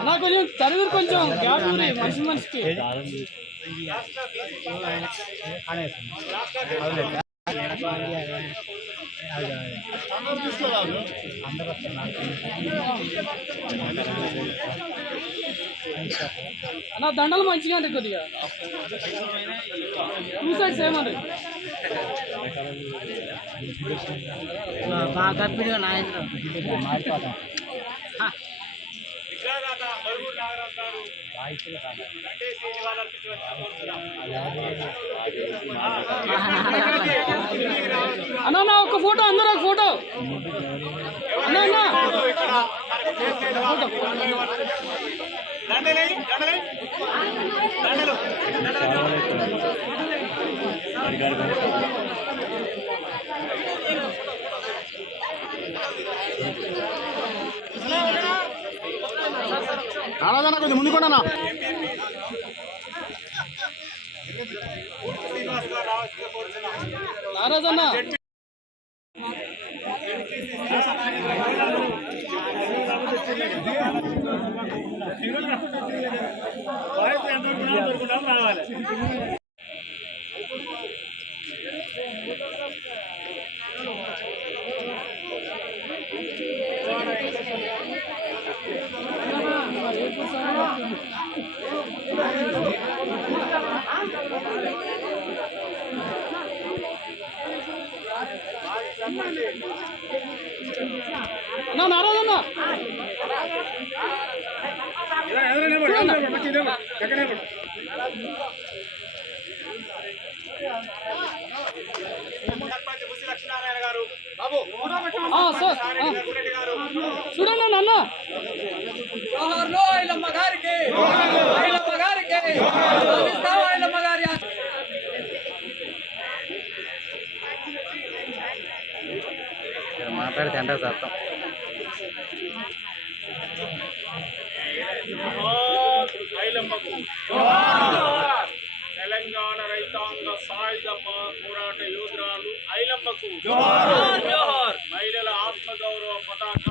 అలా కొంచెం తరుగు కొంచెం గ్యాప్ ఉంది మనిషి మనిషికి అలా దండలు మంచిగా అంటే కొద్దిగా టూ సైడ్స్ ఏమండి బాగా మారిపోతాం అన్నా ఒక ఫోటో అందరూ ఒక ఫోటో అన్నా అన్నా ఆడదన్నా కొంచెం ముందుకున్నా నారాజన్న రావాలి అన్నా నారాజన్న చూడండి అన్న మాట్లాడితే అంటే అర్థం తెలంగాణ రైతాంగ సాయుధ పోరాట యోధురాలు ఐలమ్మకు మహిళల ఆత్మగౌరవ పతాక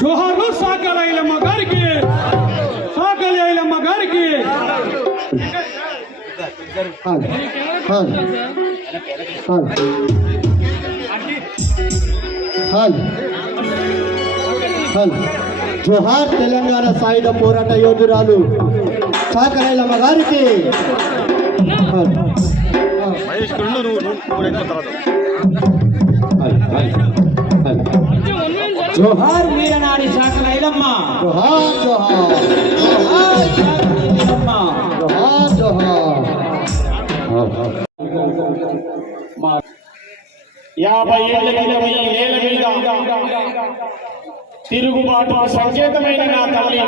జోహార్లు సాకల ఐలమ్మ గారికి, సాకల ఐలమ్మ గారికి. జోహార్ తెలంగాణ సాయుధ పోరాట యోధురాలు సాకలైలమ్మ గారికి. జోహార్ వీరనారి సాకలైలమ్మ. జోహార్ జోహార్ జోహార్ సాకలైలమ్మ. జోహార్ జోహార్. 50 ఏళ్ల క్రితం ఈ నేల మీద తిరుగుబాటు సంకేతమైన నా తల్లి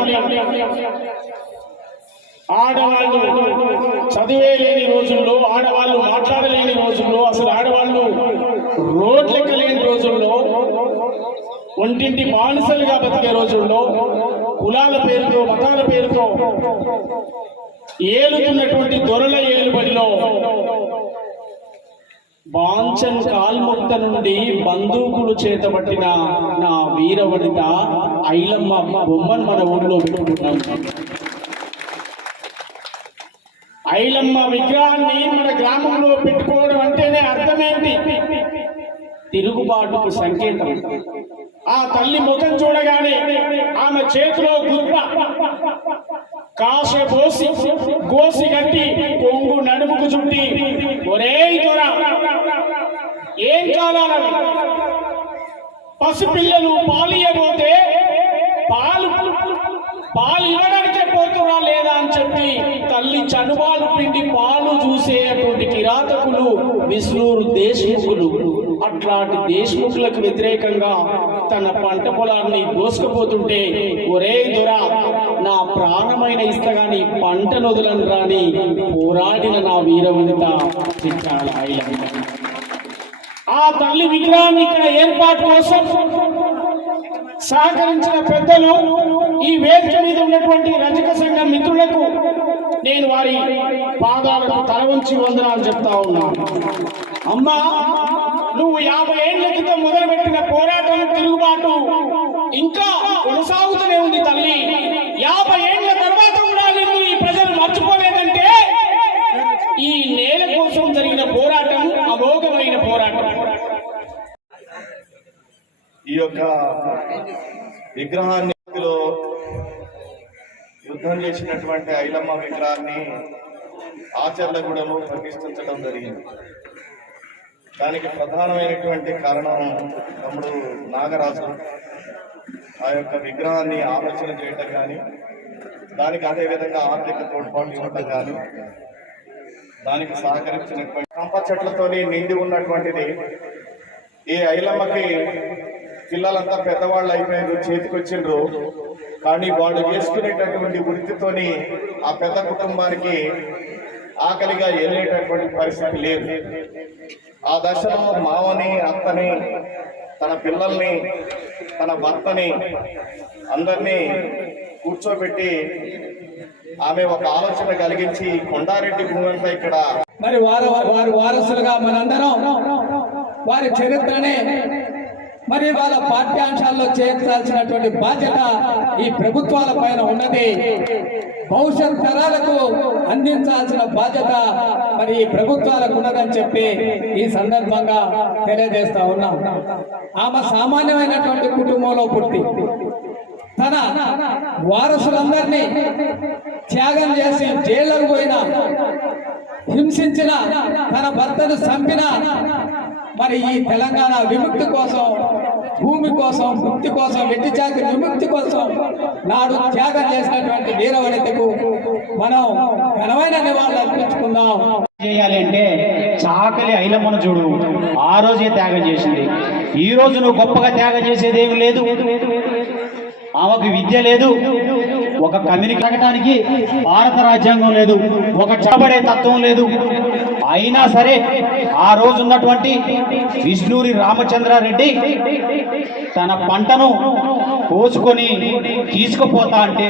ఆడవాళ్ళు చదివే లేని రోజుల్లో, ఆడవాళ్ళు మాట్లాడలేని రోజుల్లో, అసలు ఆడవాళ్ళు రోడ్లెక్కలేని రోజుల్లో, ఒంటింటి బానిసలుగా బతికే రోజుల్లో, కులాల పేరుతో మతాల పేరుతో ఏలుతున్నటువంటి దొరల ఏలుబడిలో బాంచన్ కాల్ముక్త నుండి బందూకులు చేతబట్టిన నా వీరవనిత ఐలమ్మ బొమ్మను మన ఊళ్ళో పెట్టుకుంటున్నాం. ఐలమ్మ విగ్రహాన్ని మన గ్రామంలో పెట్టుకోవడం అంటేనే అర్థమేంటి? తిరుగుబాటుకు సంకేతం. ఆ తల్లి ముఖం చూడగానే ఆమె చేతిలో గుర్ర కాశ పోసి గోసి కట్టి కొంగు నడుముకు చుట్టి, ఒరేయ్ దొర ఏం కాలాలని పసిపిల్లలు పాలియబోతే పాలు ఇవ్వడానికే పోతురా లేదా అని చెప్పి తల్లి చనుబాలు పిండి పాలు చూసేటువంటి కిరాతకులు విష్ణూరు దేశముఖులు. అట్లాంటి దేశముఖులకు వ్యతిరేకంగా తన పంట పొలాన్ని దోసుకుపోతుంటే, ఒరే దొర నా ప్రాణమైన ఇస్తగాని పంట నొదులను రాని పోరాడిన నా వీరవనిత చిట్టాల ఐలమ్మ. ఆ తల్లి విగ్రహాన్ని ఇక్కడ ఏర్పాటు కోసం సహకరించిన పెద్దలు, ఈ వేదిక మీద ఉన్నటువంటి రజక సంఘ మిత్రులకు నేను వారి పాదాలకు తల వంచి వందనాలు చెప్తా ఉన్నాను. అమ్మా, నువ్వు 50 ఏళ్ల క్రితం మొదలుపెట్టిన పోరాటం, తిరుగుబాటు ఇంకా కొనసాగుతూనే ఉంది తల్లి. 50 ఏళ్ల తర్వాత కూడా నిన్ను ఈ ప్రజలు మర్చిపోలేదంటే ఈ నేల కోసం జరిగిన పోరాటం అమోఘమైన పోరాటం. ఈ యొక్క విగ్రహాన్ని యుద్ధం చేసినటువంటి ఐలమ్మ విగ్రహాన్ని ఆచర్లగూడలో ప్రతిష్ఠించడం జరిగింది. దానికి ప్రధానమైనటువంటి కారణం తమ్ముడు నాగరాజు ఆ యొక్క విగ్రహాన్ని ఆలోచన చేయటం కానీ, దానికి అదేవిధంగా ఆర్థిక తోడ్పాటు ఇవ్వటం కానీ, దానికి సహకరించినటువంటి కంప చెట్లతోని నిండి ఉన్నటువంటిది. ఈ ఐలమ్మకి పిల్లలంతా పెద్దవాళ్ళు అయిపోయారు, చేతికొచ్చిండ్రు. కానీ వాడు చేసుకునేటటువంటి వృత్తితోని ఆ పెద్ద కుటుంబానికి ఆకలిగా వెళ్ళేటటువంటి పరిస్థితి లేదు. ఆ దశలో మావని, అత్తని, తన పిల్లల్ని, తన భర్తని అందరినీ కూర్చోబెట్టి ఆమె ఒక ఆలోచన కలిగించి కొండారెడ్డి భూమి అంతా ఇక్కడ మరి వారి వారసులుగా మనందరం వారి చరిత్రనే మరి వాళ్ళ పాఠ్యాంశాల్లో చేర్చాల్సినటువంటి బాధ్యత ఈ ప్రభుత్వాల పైన ఉన్నది. భవిష్యత్ తరాలకు అందించాల్సిన బాధ్యత మరి ఈ ప్రభుత్వాలకు ఉన్నదని చెప్పి ఈ సందర్భంగా తెలియజేస్తా ఉన్నాం. ఆమె సామాన్యమైనటువంటి కుటుంబంలో పుట్టి తన వారసులందరినీ త్యాగం చేసి జైళ్ళకు పోయిన, హింసించిన, తన భర్తను చంపిన మరి ఈ తెలంగాణ విముక్తి కోసం, భూమి కోసం, ముక్తి కోసం, వెట్టి చాకరి విముక్తి కోసం నాడు త్యాగం చేసినటువంటి వీరవనితకు మనం ఘనమైన నివాళులు అర్పించుకుందాం. చేయాలి అంటే చాకలి ఐలమ్మను చూడు, ఆ రోజే త్యాగం చేసింది. ఈ రోజు నువ్వు గొప్పగా త్యాగం చేసేది ఏమి లేదు. ఆమెకు విద్య లేదు, ఒక కమ్యూనికేటానికి భారత రాజ్యాంగం లేదు, ఒక చబడే తత్వం లేదు. అయినా సరే ఆ రోజు ఉన్నటువంటి విష్ణూరి రామచంద్రారెడ్డి తన పంటను కోసుకొని తీసుకుపోతా అంటే,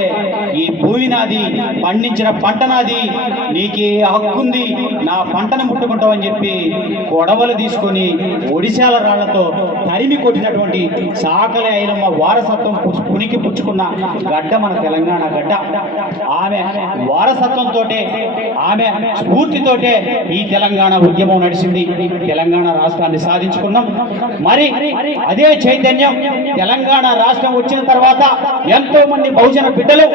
ఈ భూమి నాది, పండించిన పంట నాది, నీకే హక్కుంది, నా పంటను ముట్టుకుంటావని చెప్పి కొడవలు తీసుకొని ఒడిశాల రాళ్లతో తరిమి కొట్టినటువంటి చాకలి ఐలమ్మ వారసత్వం పునికి పుచ్చుకున్న గడ్డ మన తెలంగాణ గడ్డ. ఆమె వారసత్వంతో, ఆమె స్ఫూర్తితోటే ఈ తెలంగాణ ఉద్యమం నడిచింది. తెలంగాణ రాష్ట్రాన్ని సాధించుకున్నాం. మరి అదే చైతన్యం తెలంగాణ రాష్ట్రం వచ్చిన తర్వాత ఎంతో మంది బహుజన బిడ్డలు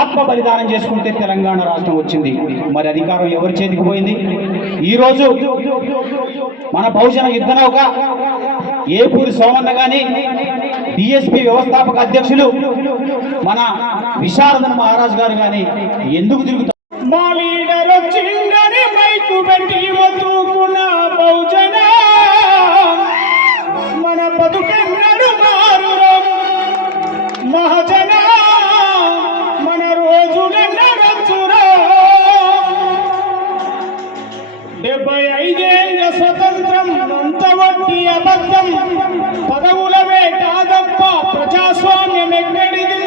ఆత్మ బలిదానం చేసుకుంటే తెలంగాణ రాష్ట్రం వచ్చింది. మరి అధికారం ఎవరి చేతికి పోయింది? ఈ రోజు మన బహుజన యుద్ధ నౌక ఏపూరి సోమన్న గాని, డిఎస్పి వ్యవస్థాపక అధ్యక్షులు మన విశారదన్ మహారాజ్ గారు గాని ఎందుకు తిరుగుతారు? మా లీడర్ వచ్చిందని మైకు పెట్టి మొత్తుకున్న బహుజన మన బతుకెన్నడు మారురో మహజన, మన రోజులెన్నడచ్చురో. 75 ఏళ్ల స్వతంత్రం అంత వట్టి అబద్ధం, పదవుల వేట తప్ప ప్రజాస్వామ్యం ఎక్కడిది?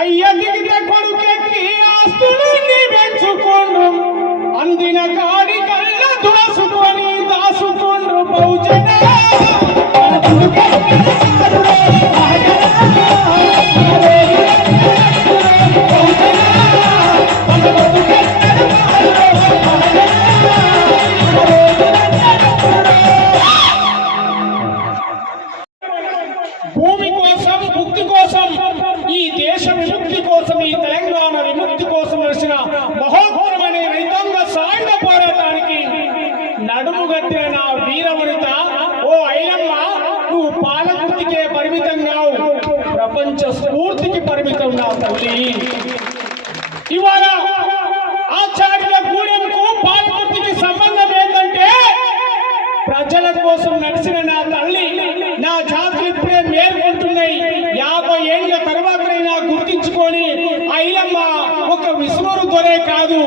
అయ్య దిగిత కొడుకెక్కి ఆస్తులన్నీ పెంచుకోండు, అందిన కాడి కళ్ళ దోసుకొని దాసుకోండు బహుజన. భూమి కోసం, ముక్తి కోసం, ఈ దేశ విముక్తి కోసం, ఈ తెలంగాణ విముక్తి కోసం వచ్చిన మహోత్తరమైన రైతాంగ సాయుధ పోరాటానికి నడుముగట్టిన నా వీరవనిత, ఓ ఐలమ్మ, నువ్వు పాలకుర్తికే పరిమితం కావు, ప్రపంచ స్ఫూర్తికి పరిమితం నా తల్లి. ఇవాళ ఆచార్యుల గూడెంకు పాలకుర్తికి సంబంధం ఏంటంటే, ప్రజల కోసం నడిచిన నా తల్లి, నా జాతులు ఇప్పుడే మేల్కొంటున్నాయి. 50 ఏళ్ల తర్వాతనైనా గుర్తించుకొని ఐలమ్మ ఒక విష్ణురు దొరే కాదు,